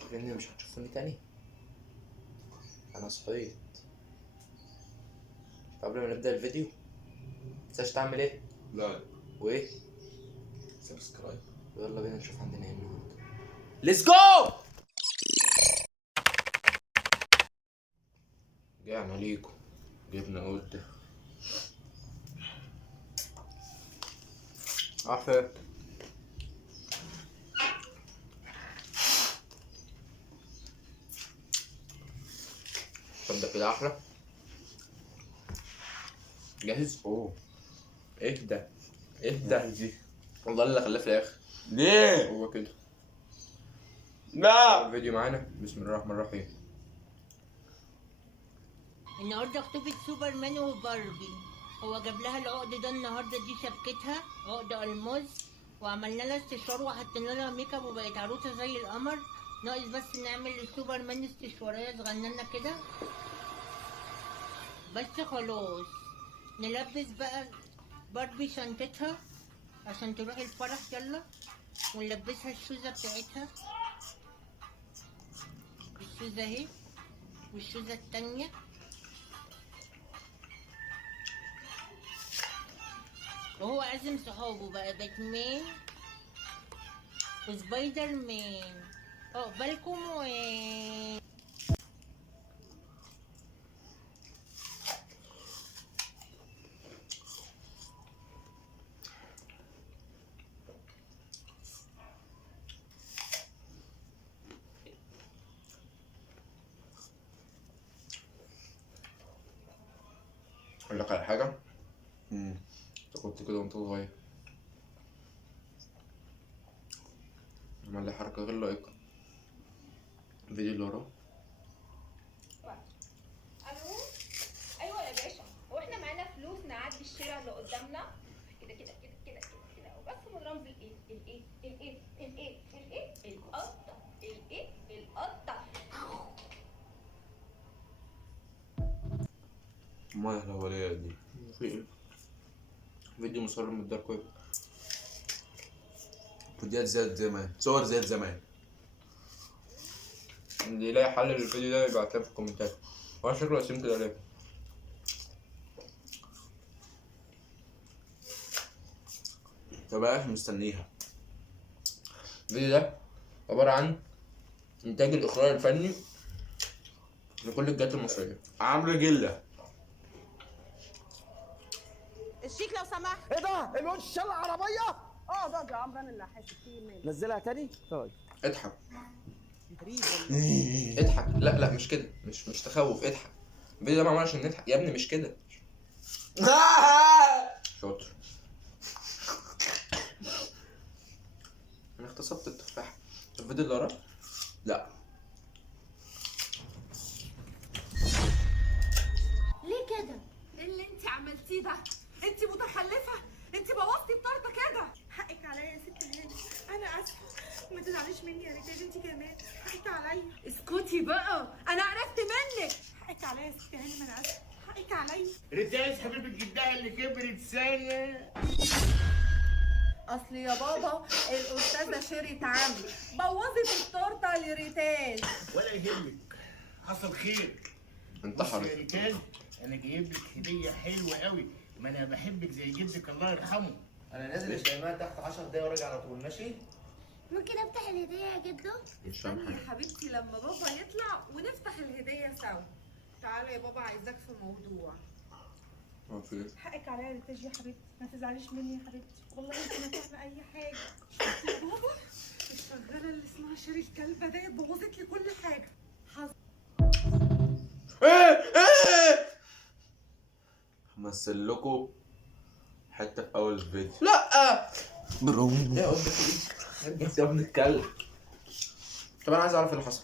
فاكرني مش هتشوفوني تاني؟ انا صحيت. قبل ما نبدأ الفيديو متنساش تعمل ايه؟ لايك وايه؟ سبسكرايب. يلا بينا نشوف عندنا ايه النهارده. ليتس جو! رجعنا ليكم، جبنا قلت عارفة تبدأ كده احلى. جاهز؟ اوه اهدى اهدى دي والله اللي خلاه في الاخر ليه؟ هو كده. لا الفيديو معانا. بسم الله الرحمن الرحيم. النهارده خطوبة سوبرمان وباربي. هو جاب لها العقد ده النهارده، دي شبكتها عقد الماس، وعملنا لها استشوار وحطينا لها ميك اب وبقت عروسه زي القمر. ناقص بس نعمل لسوبرمان استشواريه صغننه كده بس خلاص. نلبس بقى باربي شنطتها عشان تروح الفرح، يلا ونلبسها الشوزه بتاعتها. الشوزه اهي والشوزه التانيه. وهو عازم صحابه بقى باتمان وسبايدر مان. عقبالكم اقول لك على حاجة. انت كنت كده وانت صغير عمل لي حركة غير لائقة. الفيديو اللي وراه. الو. ايوه يا باشا، هو احنا معانا فلوس نعدي الشارع اللي قدامنا كده كده كده كده كده كده وبس من رمز الايه القطه القطه. ما الاوليه دي في ايه؟ فيديو مصور من الدارك ويب. فيديوهات زياد زمان، صور زياد زمان. اللي يلاقي حل للفيديو ده يبعتلي في الكومنتات. هو شكله قسيم كده ليه؟ متبقاش مستنيها. الفيديو ده عبارة عن إنتاج الإخراج الفني لكل الجهات المصرية. عمرو جله. الشيك لو سمحت. ايه ده؟ الواد شال العربية؟ ده يا عمرو انا اللي حاسب فيه مين؟ نزلها تاني؟ طيب اضحك تقريبا. اضحك. لا لا مش كده، مش تخوف، اضحك. الفيديو ده معمول عشان نضحك يا ابني، مش كده. شاطر. انا اغتصبت التفاحة. الفيديو اللي وراه؟ لا. ليه كده؟ ايه اللي انت عملتيه ده؟ انت متخلفه، انت بوظتي الطرده كده. حقك عليا يا ست الهانم، انا اسفه، ما تزعليش مني يا ريتاج، انت كمان حقك عليا. اسكتي بقى، انا عرفت منك. حقك عليا يا ست هانم، انا اسفه، حقك عليا. ريتاز حبيبة جدها اللي كبرت ثانية. اصل يا بابا الاستاذه شيري عمرو بوظت التورته لريتاج. ولا يهمك، حصل خير. بصي انتحر. يا ريتاز، انا جايب لك هدية حلوة قوي، ما انا بحبك زي جدك الله يرحمه. انا نازل الشيماء تحت 10 دقايق وراجع على طول، ماشي؟ ممكن افتح الهديه يا جدو؟ مش فاهم يا حاجة. حبيبتي لما بابا يطلع ونفتح الهديه سوا. تعالى يا بابا، عايزاك في موضوع. هو في ايه؟ حقك عليا يا ريتاج يا حبيبتي، ما تزعليش مني يا حبيبتي، والله انت ما تعمل اي حاجه. شفتي يا بابا الشغاله اللي اسمها شيري الكلبه ديت بوظت لي كل حاجه. همثل لكم حته في اول الفيديو. لا برونو. يا قدك ايه؟ يا ابني اتكلم. طب انا عايز اعرف ايه اللي حصل.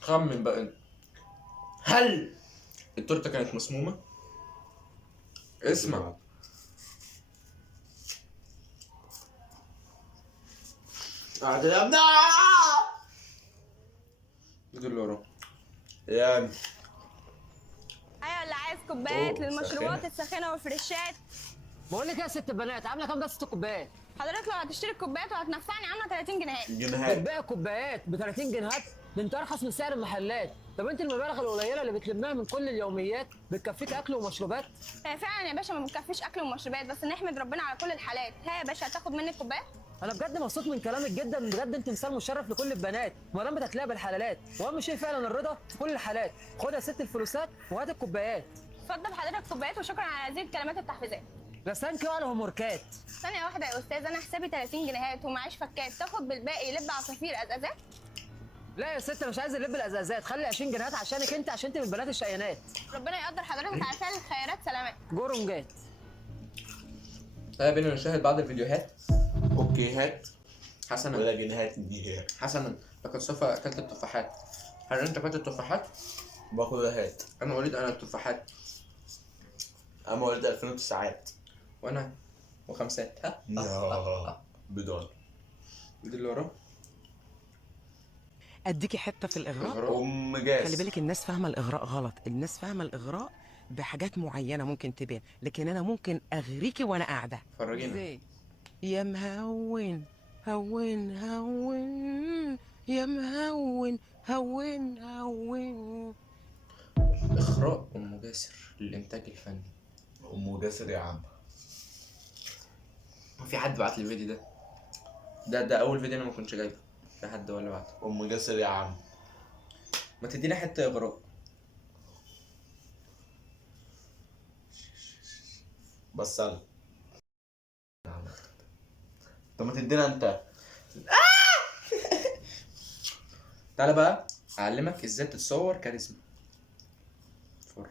خمن بقى انت. هل التورته كانت مسمومه؟ اسمع. قاعد يا ابني. الفيديو اللي وراه. يعني ايوه اللي عايز كوبايات أوه، للمشروبات سخنة. الساخنه والفريشات. بقول لك ايه يا ست بنات، عامله كام ده ست كوبايات؟ حضرتك لو هتشتري الكوبايات وهتنفعني عامله 30 جنيه. جنيهات. بتبيع كوبايات ب 30 جنيهات؟ ده انت ارخص من سعر المحلات. طب انت المبالغ القليله اللي بتلمها من كل اليوميات بتكفيك اكل ومشروبات؟ هي فعلا يا باشا ما بتكفيش اكل ومشروبات، بس نحمد ربنا على كل الحالات. ها يا باشا هتاخد مني الكوبايات؟ انا بجد مبسوط من كلامك جدا، بجد انت مثال مشرف لكل البنات، ما دام بتتلاقى بالحلالات، واهم شيء فعلا الرضا في كل الحالات. خد يا ست الفلوسات وهات الكوبايات. اتفضل حضرتك كوبايات، وشكرا على هذه الكلمات التحفيزيه. بس ثانك يو على هوموركات. ثانيه واحده يا استاذ، انا حسابي 30 جنيهات ومعيش فكات، تاخد بالباقي لب عصافير ازازات. لا يا ست مش عايز اللب الازازات، خلي 20 جنيهات عشانك انت، عشان انت من البنات الشقيانات. ربنا يقدر حضرتك على فعل الخيرات. سلامات. جورنجات. طيب بينا نشاهد بعض الفيديوهات. اوكيهات حسنا ولا جنيهات جنيهات. حسنا، لقد سوف اكلت التفاحات. هل انت اكلت التفاحات؟ باخدهات. انا اريد انا التفاحات. اما ولد 2009. وانا وخمسات. ها بدون. الفيديو اللي وراه. اديكي حته في الاغراء. ام جاس. خلي بالك الناس فاهمه الاغراء غلط، الناس فاهمه الاغراء بحاجات معينه ممكن تبان، لكن انا ممكن اغريكي وانا قاعده. فرجينا. ازاي؟ يا مهون هون هون يا مهون هون هون. اخراء ام جاسر للانتاج الفني. ام جاسر يا عم. في حد بعت لي الفيديو ده اول فيديو انا ما كنتش جايبه. في حد ولا بعته؟ ام جاسر يا عم. ما تدينا حته يا غراء. بصل. طب ما تدينا انت. تعالى بقى اعلمك ازاي تتصور كاريزما. اتفرج.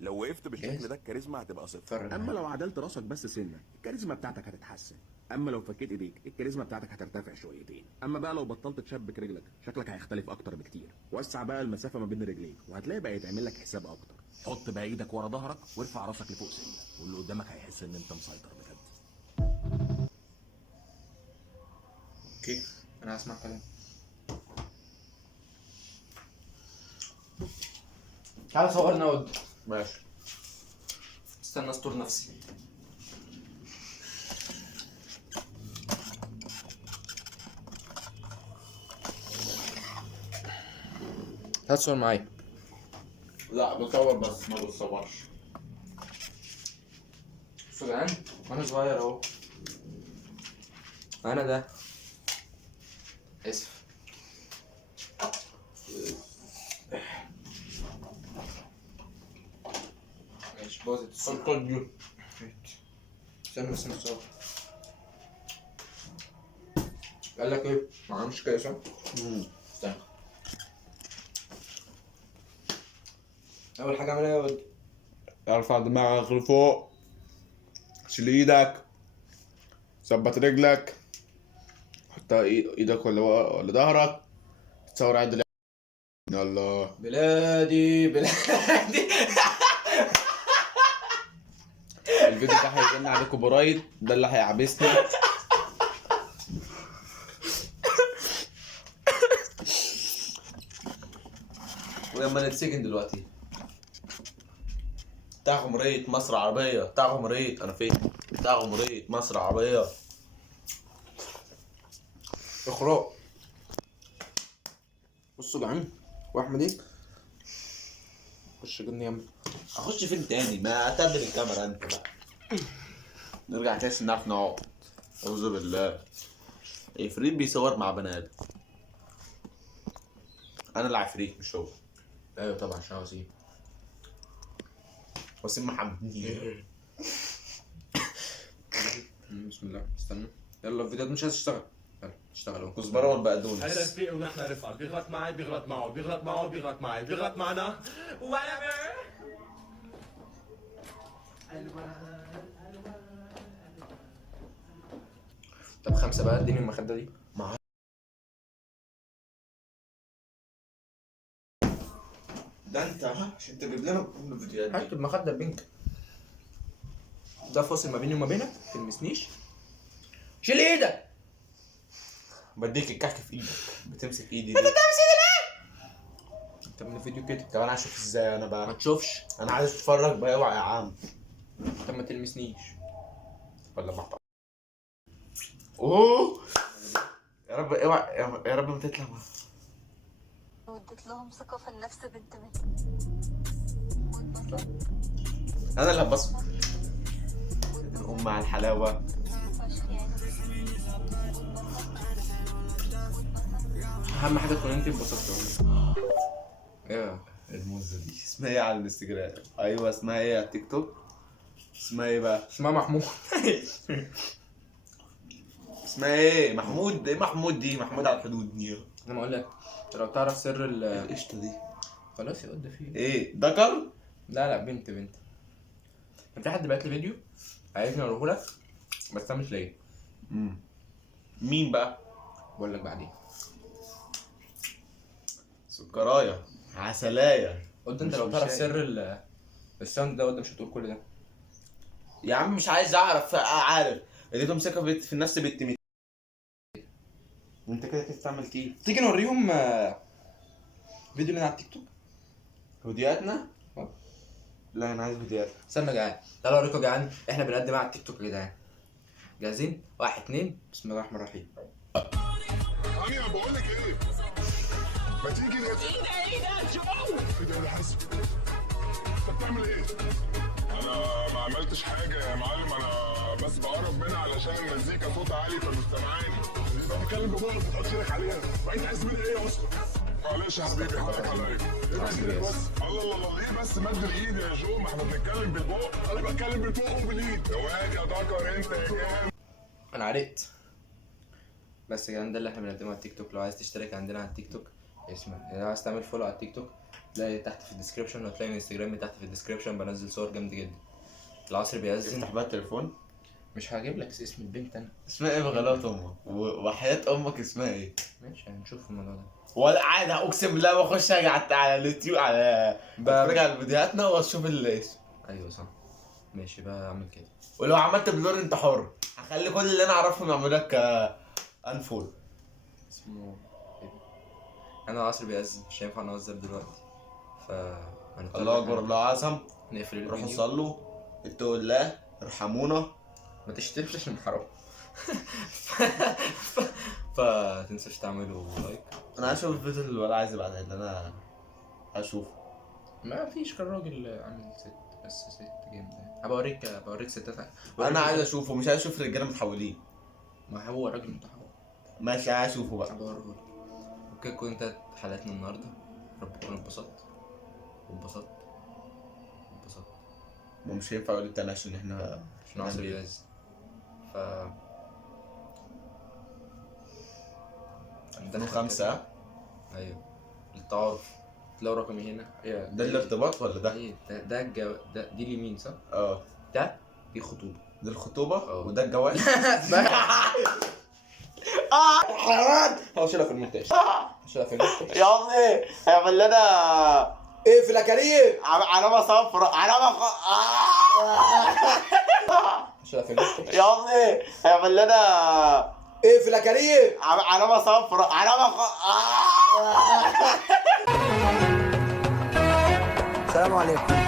لو وقفت بالشكل جاهز؟ ده الكاريزما هتبقى صفر. اتفرج اما معايا. لو عدلت راسك بس سنه الكاريزما بتاعتك هتتحسن. اما لو فكيت ايديك الكاريزما بتاعتك هترتفع شويتين. اما بقى لو بطلت تشبك رجلك شكلك هيختلف اكتر بكتير. وسع بقى المسافه ما بين رجليك وهتلاقي بقى يتعمل لك حساب اكتر. حط بقى ايدك ورا ظهرك وارفع راسك لفوق سنه، واللي قدامك هيحس ان انت مسيطر بجد. اوكي انا هسمع كلام. تعالى صورنا ود. ماشي. استنى استر نفسي. هتصور معايا. لا بصور بس ما بتصورش. بصوا يا جدعان وانا صغير اهو. انا ده اسف. ماشي باظت الصورة. خد دي. استنى بس نصور. قال لك ايه؟ ما عملش كده صح؟ استنى. اول حاجه اعملها يا ولد. ارفع دماغك لفوق. شيل ايدك. ثبت رجلك. حط ايدك ولا ظهرك. تصور عدل. يلا. بلادي بلادي. الفيديو ده هيجيلنا عليه كوبي رايت، ده اللي هيعبسني. ولما نتسجن دلوقتي. بتاع غمرية مصر عربية، بتاع غمرية أنا فين؟ بتاع غمرية مصر عربية. اخراء. بصوا يا جدعان واحمد ايه؟ خش جنبي يمي. أخش فين تاني؟ ما تبدل الكاميرا أنت بقى. نرجع تاني نعرف نقعد. أعوذ بالله. عفريت بيصور مع بني آدم. أنا العفريت مش هو. ايوه طبعا عشان وسيم. وسيم محمد. بسم الله استنى. يلا الفيديوهات مش هتشتغل. يلا اشتغل اهو. كزبرة والبقدونس. هيدا رفيق ونحن رفقة، بيغلط معي بيغلط معه، بيغلط معه بيغلط معي، بيغلط معنا whatever. طب 5 بقى اديني المخدة دي. ده أنت عشان تجيب لنا كل الفيديوهات دي. هكتب مخدة بينك. ده فاصل ما بيني وما بينك، متلمسنيش. شيل ايدك. بديك الكحك في إيدك. بتمسك إيدي انت ليه؟ بتمسك ليه؟ تعمل فيديو كده. طب انا هشوف ازاي انا ما بقى؟ تشوفش. انا عايز اتفرج بقى، اوعى يا عم. طب ما تلمسنيش. ولا بحطها. اوه يا رب اوعى، يا رب ما تطلع. وديت لهم ثقة في النفس بنت انا اللي هبص الام على الحلاوه. اهم حاجه تكون انت اتبسطتي. ايه الموزه دي اسمها ايه على الانستجرام؟ ايوه اسمها ايه على التيك توك؟ اسمها ايه بقى؟ اسمها محمود. اسمها ايه؟ محمود؟ ايه محمود دي؟ محمود على الحدود دي. انا اقول لك لو تعرف سر القشطه دي. خلاص يا قد فيه ايه ذكر؟ لا بنت. كان في حد بعت لي فيديو عايزني اوريه لك بس انا مش لاقيه. مين بقى؟ بقول لك بعدين. سكرايه عسلايه. قلت انت لو تعرف سر الساوند ده مش هتقول كل ده. يا عم مش عايز اعرف، عارف اديتهم ثقه في النفس بالتميت. وانت كده تعمل كيف؟ تيجي نوريهم فيديو لنا على التيك توك. فيديوهاتنا؟ لا انا عايز فيديوهات. استنى جعان، تعالوا اوريكم يا جعان احنا بنقدم على التيك توك يا جدعان. جاهزين؟ 1 2 بسم الله الرحمن الرحيم. انا بقول لك ايه؟ ما تيجي ايه ده يا جو؟ ايه ده يا حسن؟ انت بتعمل ايه؟ انا ما عملتش حاجه يا معلم، انا بس بقرب منها علشان المزيكا صوتها عالي فمستمعين. يبقى بتكلم ببوظ بتحط ايدك عليها، وانت عايز مني ايه اصلا؟ معلش يا حبيبي حقك عليا. ايه بس الله ليه بس مد الايد يا جو؟ ما احنا بنتكلم بالبق، انا بتكلم بالبق وبالايد. يا واد يا دكر انت يا جامد. انا عرقت. بس يا جدعان ده اللي احنا بنقدمه على التيك توك. لو عايز تشترك عندنا على التيك توك اسمع، لو عايز تعمل فولو على التيك توك تلاقي تحت في الديسكربشن، وتلاقي الانستجرام تحت في الديسكربشن. بنزل صور جامده جدا. العصر بيأذن. افتح بقى التليفون. مش هجيب لك اسم البنت انا. اسمها ايه بغلط امك؟ وحياة امك اسمها ايه؟ ماشي هنشوف الموضوع ده. ولا عادي اقسم بالله بخش اجي على اليوتيوب على بتفرج على فيديوهاتنا واشوف الاسم. ايوه صح. ماشي بقى اعمل كده. ولو عملت بلور انت حر، هخلي كل اللي انا اعرفهم يعملوا لك انفول. اسمه ايه؟ انا العصر بيأذن مش هينفع نهزر دلوقتي. الله اكبر الله اعظم. نقفل الفيديو. روحوا صلوا اتقوا الله ارحمونا. ما تشتمش عشان حرام. فتنساش تعملوا لايك. انا هشوف الفيديو اللي ولا عايز ابعتها اللي انا هشوفه. ما فيش، كان راجل عامل ست بس ست جامده. هبوريك ستات. انا عايز اشوفه، مش عايز اشوف رجاله متحولين. ما هو راجل متحول. ماشي عايز اشوفه بقى. هبوريهولك. اوكي كده انتهت حلقتنا النهارده. رب تكونوا اتبسطت. ما مش هينفع اقول التاني عشان احنا العصر بيأذن. ف 2005. ايوه التعارف. تلاقوا رقمي هنا. ده الارتباط ولا ده؟ ايه ده ده دي اليمين صح؟ اه دي خطوبه. دي الخطوبه وده الجواز. حيوان. هشيلها في المونتاج. يا ابني هيعمل لنا ايه في الكريم علامه صفراء علامه يا ابني هيعمل لنا ايه في الكريم علامه صفراء علامه السلام عليكم.